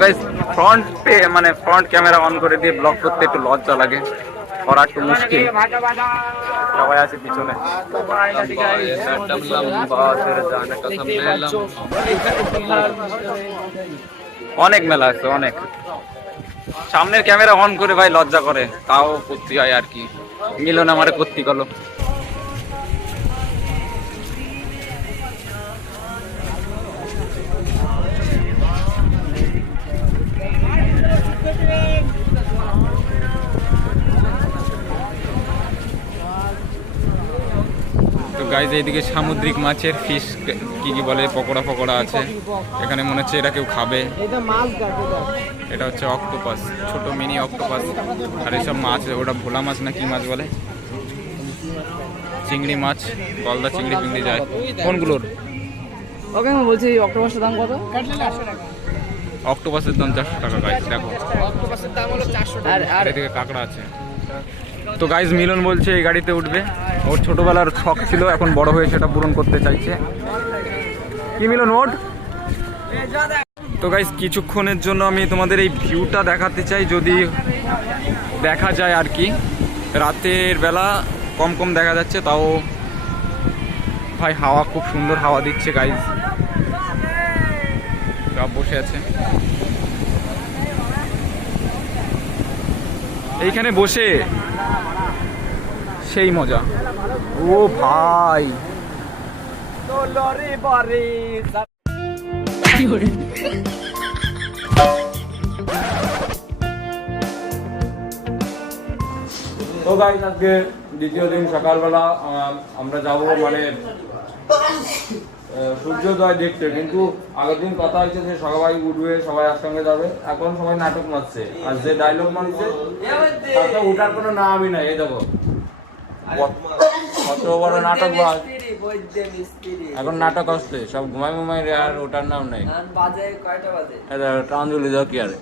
Guys ফ্রন্টে মানে front camera on করে দিয়ে ব্লগ করতে একটু লজ্জা লাগে, করা একটু মুশকিল। সবাই আছে পিছনে। অনেক মেলা আছে, অনেক। সামনের ক্যামেরা অন করে ভাই লজ্জা করে, তাও করতে হয় আর কি। মিলন আমারে করতে গেল। তো গাইজ এইদিকে সামুদ্রিক মাছের ফিশ কি কি বলে পকোড়া ফকোড়া আছে এখানে, মনে হচ্ছে এটা কেউ খাবে। এটা হচ্ছে অক্টোপাস, ছোট মিনি অক্টোপাস। আর এসব মাছ, ওটা ভোলা মাছ না কি মাছ বলে, চিংড়ি মাছ, গলদা চিংড়ি ফিংড়ি যায়। কোনগুলোর ওকে আমি বলছি অক্টোপাসের দাম কত? অক্টোপাসের দাম 400 টাকা গাইজ। দেখো অক্টোপাসের দাম হলো 400 টাকা। আর এদিকে কাঁকড়া আছে। তো গাইজ মিলন বলছে এই গাড়িতে উঠবে, ওর ছোটবেলার শখ ছিল, এখন বড় হয়ে সেটা পূরণ করতে চাইছে। কি মিলন ওঠ। তো গাইজ কিছুক্ষণের জন্য আমি তোমাদের এই ভিউটা দেখাতে চাই, যদি দেখা যায় আর কি। রাতের বেলা কম কম দেখা যাচ্ছে, তাও ভাই হাওয়া খুব সুন্দর হাওয়া দিচ্ছে গাইজ। সব বসে আছে এইখানে বসে, সেই মজা। ও ভাই তো গাইস আজকে দ্বিতীয় দিন সকালবেলা আমরা যাব মানে সূর্যোদয় দেখতে, কিন্তু আগের দিন কথা হয়েছে যে সবাই উঠবে, সবাই একসঙ্গে যাবে। এখন সবাই নাটক মারছে, আর যে ডায়লগ মারছে তাতে উঠার কোনো নামই নাই। এই দেখো কত বড় নাটক, এখন নাটক আসছে সব ঘুমাই ঘুমাই রে, আর ওটার নাম নাই। ট্রাঞ্জলি যাও কি আরে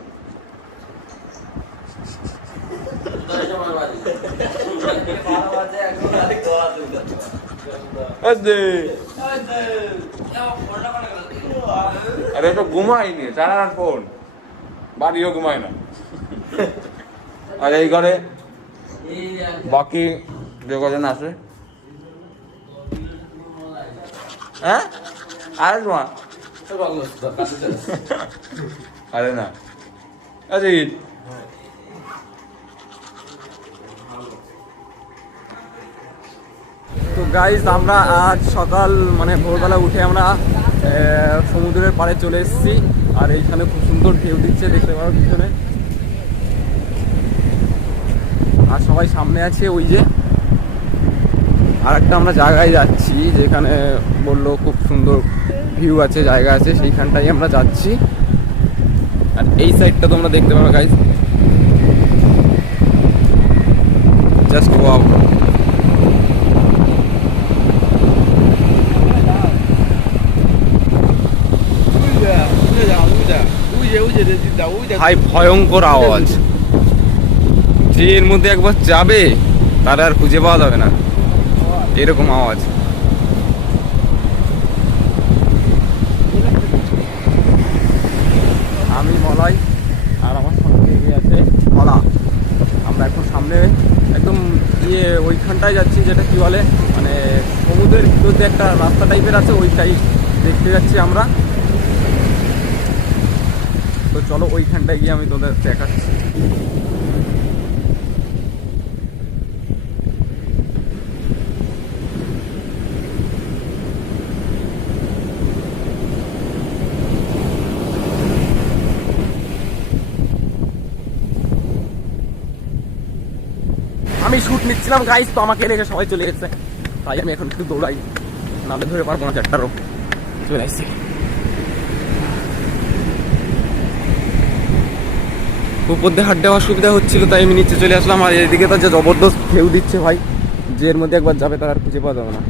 আরে তো ঘুমাইনি সারা রাত, ফোন বাড়িও ঘুমায় না। আর এই ঘরে বাকি যে কজন আছে, হ্যাঁ আরে তোমার আরে না আরে তো গাইজ আমরা আজ সকাল মানে ভোরবেলা উঠে আমরা সমুদ্রের পাড়ে চলে এসেছি। আর এইখানে খুব সুন্দর ঢেউ দিচ্ছে, দেখতে পারো পিছনে। আর সবাই সামনে আছে ওই যে। আর একটা আমরা জায়গায় যাচ্ছি যেখানে বললো খুব সুন্দর ভিউ আছে, জায়গা আছে, সেইখানটাই আমরা যাচ্ছি। আর এই সাইডটা তোমরা দেখতে পারো গাইজ, জাস্ট ওয়াও। ভাই ভয়ঙ্কর আওয়াজ, যে এর মধ্যে একবার যাবে তার আর খুঁজে পাওয়া যাবে না, এরকম আওয়াজ। আমি মলাই আর আমার সঙ্গে এগিয়ে আছে মলা। আমরা এখন সামনে একদম ওইখানটায় যাচ্ছি, যেটা কি বলে মানে সমুদ্রের ভিতর দিয়ে একটা রাস্তা টাইপের আছে, ওইটাই দেখতে যাচ্ছি আমরা। তো চলো ওইখানটায় গিয়ে আমি তোদের দেখাচ্ছি। আমি শুট নিচ্ছিলাম গাইস, তো আমাকে রেখে সবাই চলে এসেছে, তাই আমি এখন একটু দৌড়াই, নালে ধরে পারবো না। 4টারও চলে আসছি। উপর দিয়ে হাঁটতে দেওয়ার সুবিধা হচ্ছিল, তাই আমি নিচে চলে আসলাম। আর এদিকে তো যে জবরদস্ত ঢেউ দিচ্ছে ভাই, যে এর মধ্যে একবার যাবে তার আর খুঁজে পাওয়া যাবে না।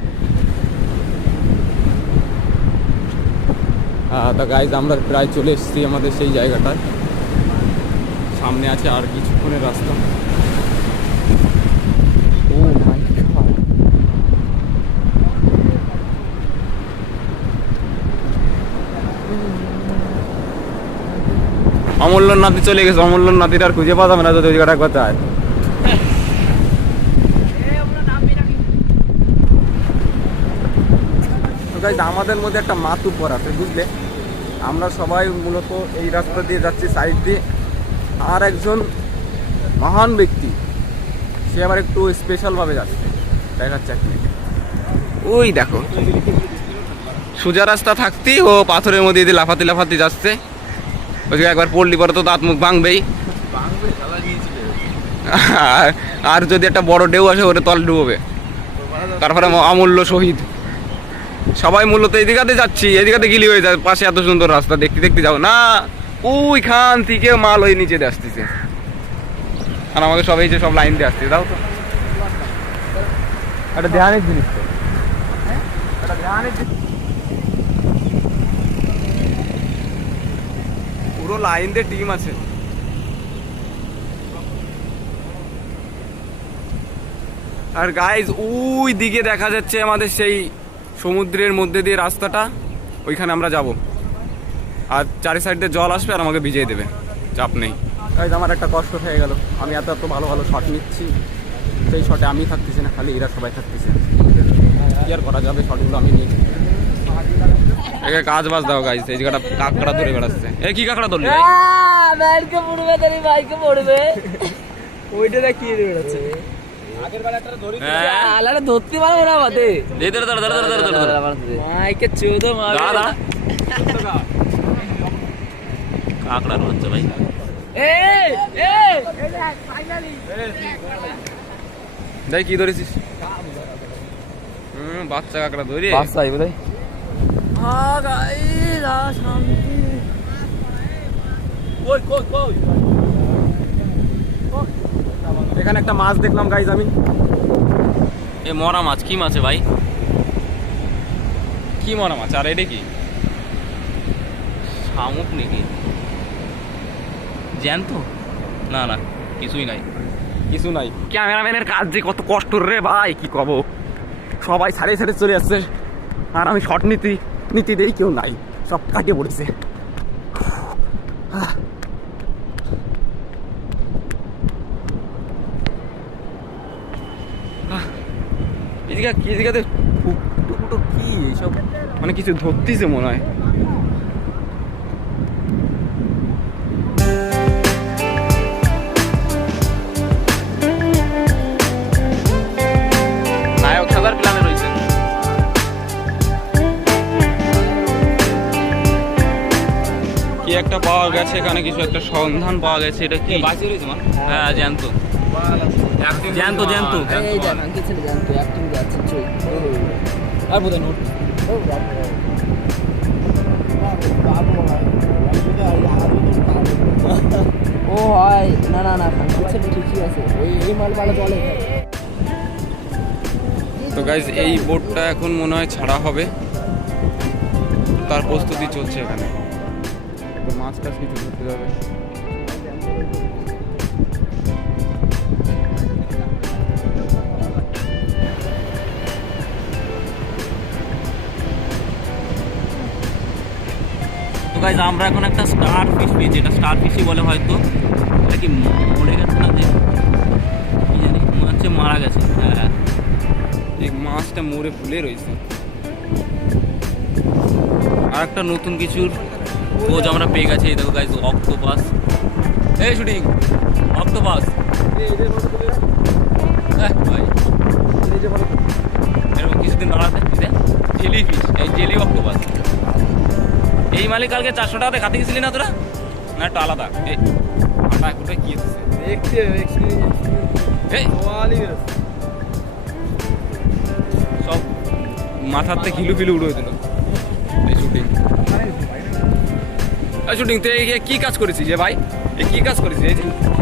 তা গাইজ আমরা প্রায় চলে এসেছি আমাদের সেই জায়গাটায়, সামনে আছে আর কিছুক্ষণের রাস্তা। ও মাই গড, অমূল্যর নাতি চলে গেছে, অমূল্যর নাতিটা আর খুঁজে পাওয়া যাবে না যদি ওই জায়গাটা কোথায়। আমাদের মধ্যে একটা মাতুব্বর আছে বুঝলে, আমরা সবাই মূলত এই রাস্তা দিয়ে যাচ্ছি সাইড দিয়ে, আর একজন মহান ব্যক্তি সে আবার একটু স্পেশালভাবে যাচ্ছে, দেখাচ্ছে এক মিনিট। ওই দেখো সোজা রাস্তা থাকতেই ও পাথরের মধ্যে দিয়ে লাফাতে লাফাতে যাচ্ছে। ওই একবার পড়লি পরে তো দাঁত মুখ ভাঙবেই, আর যদি একটা বড় ঢেউ আসে ওরে তল ডুবোবে। তারপরে অমূল্য শহীদ। সবাই মূলত এদিকাতে যাচ্ছি, এদিকাতে গিলি হয়ে যায়, পাশে এত সুন্দর রাস্তা দেখতে দেখতে যাও না, ওইখান থেকে মাল ওই নিচে দিয়ে আসতেছে, আর আমাকে সবাই যে সব লাইন দিয়ে আসছে। দাও তো একটা ধ্যানের জিনিস, তো একটা ধ্যানের জিনিস, পুরো লাইন দিয়ে টিম আছে। আর গাইজ ওই দিকে দেখা যাচ্ছে আমাদের সেই সমুদ্রের মধ্যে দিয়ে রাস্তাটা, ওইখানে আমরা যাব। আর চারি সাইড দিয়ে জল আসবে আর আমাকে ভিজিয়ে দেবে, চাপ নেই। গাইজ আমার একটা কষ্ট হয়ে গেল, আমি এত এত ভালো ভালো শট নিচ্ছি, সেই শটে আমি থাকতেছি না, খালি এরা সবাই থাকতেছে। কি আর করা যাবে, শটগুলো আমি নিয়েছি। একে কাজ বাজ দাও গাইজ, এই জায়গাটা কাঁকড়া ধরে বেড়াচ্ছে। এ কি কাঁকড়া ধরলি ভাই? ভাইকে পড়বে, তোর ভাইকে পড়বে, ওইটা দেখিয়ে দেবে বেড়াচ্ছে। আলাদা ধরতে পারবো না বাদে, মাইকে চোদো মারবে কাঁকড়ার হচ্ছে ভাই। যাই কি ধরেছিস? বাচ্চা কাঁকড়া ধরি, বাচ্চাই বোধহয়। এখানে একটা মাছ দেখলাম গাইজ আমি। এ মরা মাছ, কি মাছ ভাই? কি মরা মাছ? আর এটা কি শামুক নাকি? জ্যান্ত? না না, কিছুই নাই। কিছু নাই। ক্যামেরাম্যানের কাজ যে কত কষ্ট রে ভাই, কি কব। সবাই সাড়ে সাড়ে চলে আসছে, আর আমি শর্ট নীতি দেই, কেউ নাই, সব কাটিয়ে পড়েছে। এদিকে ফুটো কি এইসব, মানে কিছু ধরতেছে মনে হয়। নায়ক সাদার প্ল্যানে রয়েছে। কি একটা পাওয়া গেছে এখানে, কিছু একটা সন্ধান পাওয়া গেছে। এটা কি বাঁচি রয়েছে মানে? হ্যাঁ জ্যান্ত, জ্যান্ত জ্যান্ত। এই দেখ আঙ্কিল ছেলে জানতো অ্যাক্টিং যাচ্ছে চই। আর বোধহয় নোট ও হয় না না না, আঙ্কিল ছেলে ঠিকই আছে, এই মাল ভালো চলে। তো গাইজ এই বোটটা এখন মনে হয় ছাড়া হবে, তার প্রস্তুতি চলছে এখানে। একটু মাছ টাছ কিছু ধরতে যাবে। তো গাইজ আমরা এখন একটা স্টার ফিশ পেয়েছি, এটা স্টার ফিশই বলে হয়তো। এটা কি মরে গেছে না, যে কি জানি, মনে হচ্ছে মারা গেছে। হ্যাঁ, এই মাছটা মরে ফুলে রয়েছে। আর একটা নতুন কিছুর খোঁজ আমরা পেয়ে গেছি। এই দেখো গাইজ, অক্টোপাস। এই শুটিং অক্টোপাস ভাই, এরকম কিছুদিন দাঁড়াতে জেলি ফিশ, এই জেলি অক্টোপাস। এই মালিক কালকে 400 টাকাতে খাতে গেছিলি না তোরা? না একটা আলাদা। এই আটা কোথায় কি আছে দেখতে, এই সব মাথাতে কিলু ফিলু উড়ে দিল। এই শুটিং তো কি কাজ করেছিস যে ভাই? এই কি কাজ করেছিস?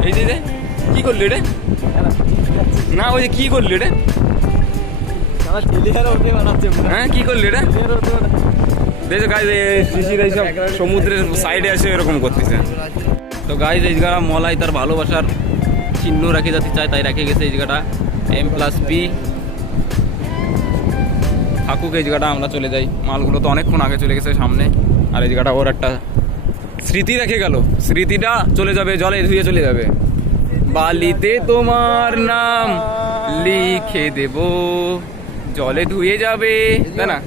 এই যে কি করলি রে? না ওই যে কি করলি রে? হ্যাঁ কি করলি রে? দেখো গাইজ, শিশির এইসব সমুদ্রের সাইডে এসে এরকম করতেছে। তো গাইজ এই জায়গাটা মলাই তার ভালোবাসার চিহ্ন রেখে যেতে চায়, তাই রেখে গেছে এই জায়গাটা M+P। থাকুক এই জায়গাটা, আমরা চলে যাই। মালগুলো তো অনেকক্ষণ আগে চলে গেছে সামনে, আর এই জায়গাটা ওর একটা স্মৃতি রেখে গেল, স্মৃতিটা চলে যাবে, জলে ধুয়ে চলে যাবে। বালিতে তোমার নাম লিখে দেব, জলে ধুয়ে যাবে, তাই না?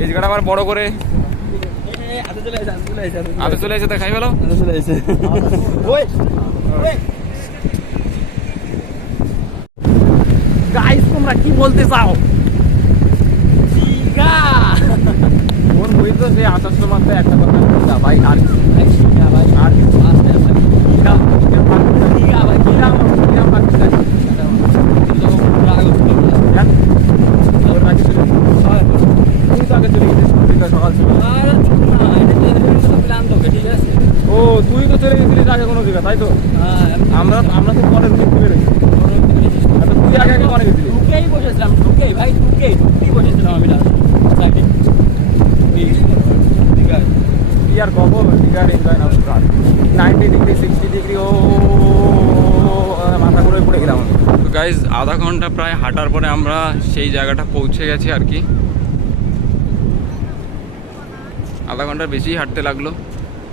এই জায়গাটা আবার বড় করে আবে চলে এসে খাই ফেলো। গাইস তোমরা কি বলতে চাও? ওর বই তো সেই আসার সময় তো একটা কথা বলতা ভাই, আর ও তুই তো চলে গেছিলিস আগে কোনো জায়গা, তাই তো? আমরা তো পরে ঘুরতে বেরোচ্ছি। তুই আগে আগে পরে গেছিলি? ঢুকেই বসেছিলাম, ঢুকেই বসেছিলাম আমি সাইডে। আর কখন টিকার এনজয় না 90 ডিগ্রি 60 ডিগ্রি, ও মাথা ঘুরে পড়ে গেলাম। তো গাইজ আধা ঘন্টা প্রায় হাঁটার পরে আমরা সেই জায়গাটা পৌঁছে গেছি আর কি। আধা ঘন্টার বেশি হাঁটতে লাগলো।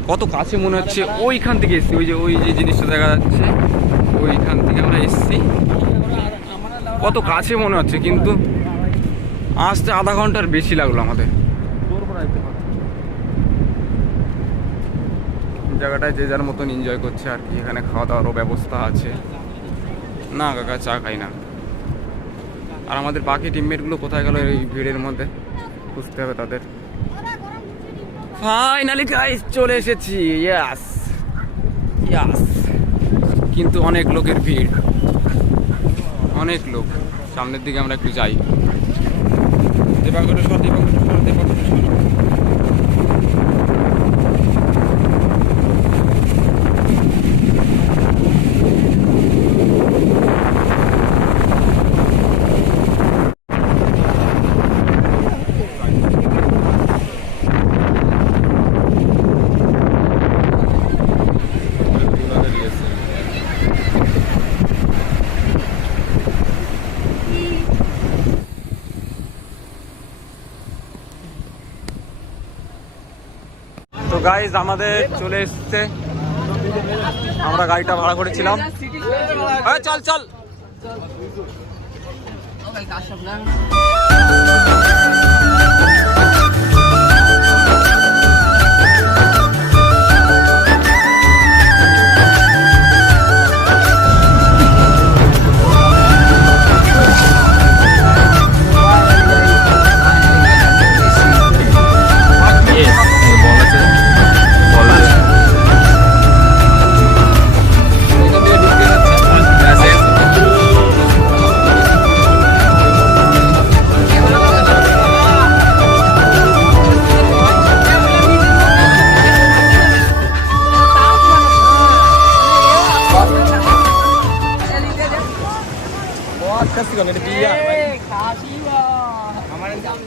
কত কাছে মনে হচ্ছে, ওইখান থেকে এসছি, ওই যে জিনিসটা দেখা যাচ্ছে ওইখান থেকে আমরা এসছি। কত কাছে মনে হচ্ছে, কিন্তু আসতে আধা ঘন্টার বেশি লাগলো আমাদের। জায়গাটায় যে যার মতন এনজয় করছে আর কি। এখানে খাওয়া দাওয়ারও ব্যবস্থা আছে। না কাকা চা খাই না। আর আমাদের বাকি টিমমেটগুলো কোথায় গেল এই ভিড়ের মধ্যে, খুঁজতে হবে তাদের। ফাইনালি গাইস চলে এসেছি, ইয়াস ইয়াস। কিন্তু অনেক লোকের ভিড়, অনেক লোক। সামনের দিকে আমরা একটু যাই। তো গাইজ আমাদের চলে এসছে, আমরা গাড়িটা ভাড়া করেছিলাম। চল চল।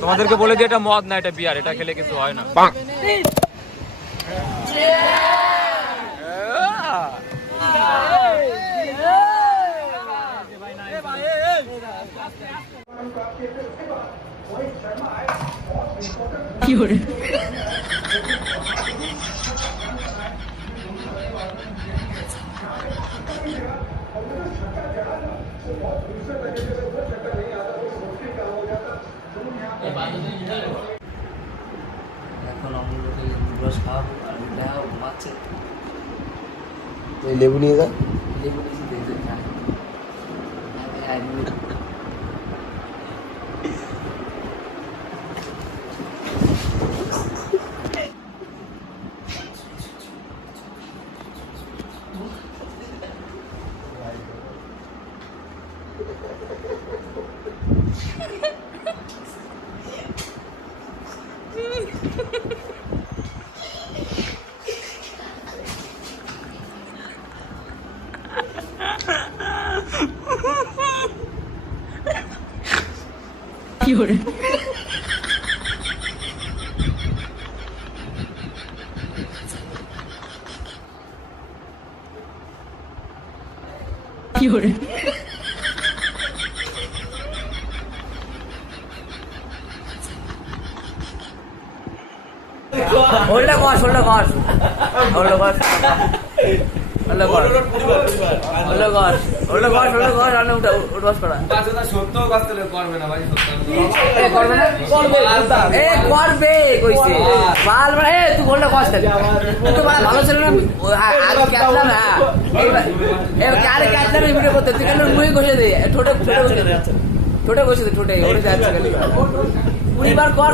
তোমাদেরকে বলে দিই এটা মদ না, এটা বিয়ার, এটা খেলে কিছু হয় না। কি করে লেবু নিয়ে যা। কি করে কি করে হোল্ডে কস হোল্ডে কস হোল্ডে কস হোল্ডে কস হোল্ডে কস হোল্ডে কস হোল্ডে কস আর উঠা উঠবাস করা এ করবে না এ করবে কইছে বাল মানে এ তুই হোল্ডে কস দে তুই ভালো ছিল না আগে কাটলা না এ কারে কাটলা না ভিডিও করতে তুই কেন মুই কষে দে ছোট ছোট কষে দে ছোট কষে দে ছোট ওরে যাচ্ছে খালি পুরিবার কর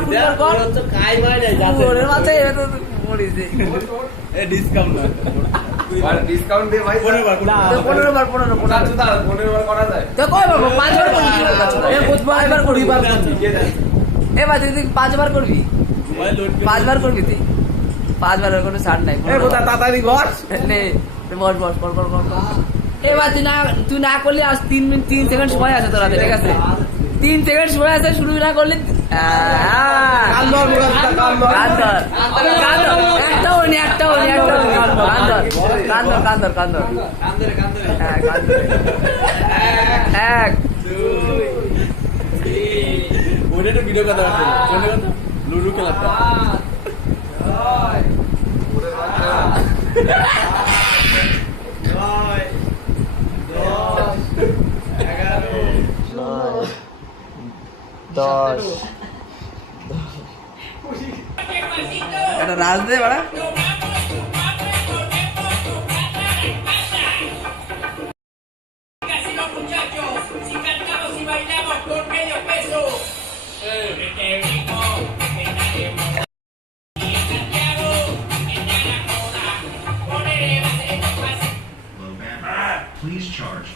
তো কাই মাই নাই যাচ্ছে ওরে মাথা এ তো মরিস দে এ ডিসকাউন্ট না আর ডিসকাউন্ট দে ভাই 15 বার 15 বার করা যায় তো কয়বার 5 বার করবি এ 5 বার করবি এ ভাই তুই 5 বার করবি 5 বার করবি তুই 5 বারের কোনো ছাড় নাই এ কোথা তাড়াতাড়ি বস নে বস বস কর এ ভাই তুই না করলে আজ 3 মিনিট 3 সেকেন্ড সময় আছে তোর হাতে ঠিক আছে 3 সেকেন্ড সময় আছে শুরু না করলে ভিডিও কথা লুডু খেলাটা এটা রাজ দে বাড়া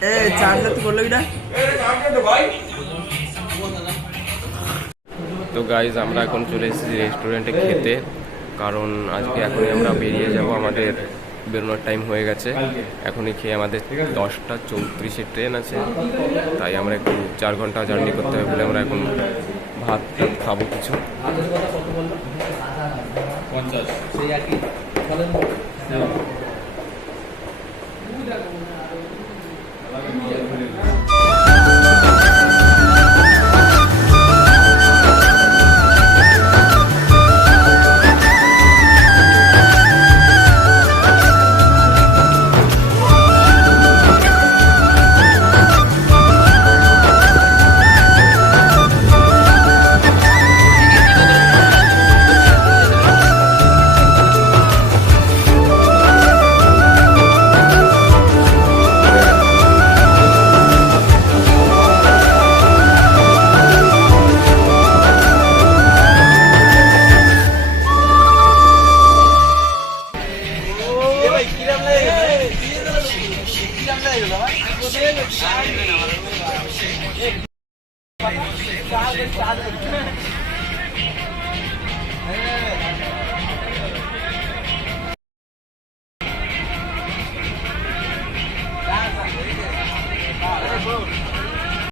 এ চার্জার তো করলো এটা তো গাইজ আমরা এখন চলে এসেছি রেস্টুরেন্টে খেতে, কারণ আজকে এখনই আমরা বেরিয়ে যাব, আমাদের বেরোনোর টাইম হয়ে গেছে। এখনই খেয়ে আমাদের 10:34 ট্রেন আছে, তাই আমরা একটু 4 ঘন্টা জার্নি করতে হবে বলে আমরা এখন ভাত খাবো কিছু। কিরাম লাগে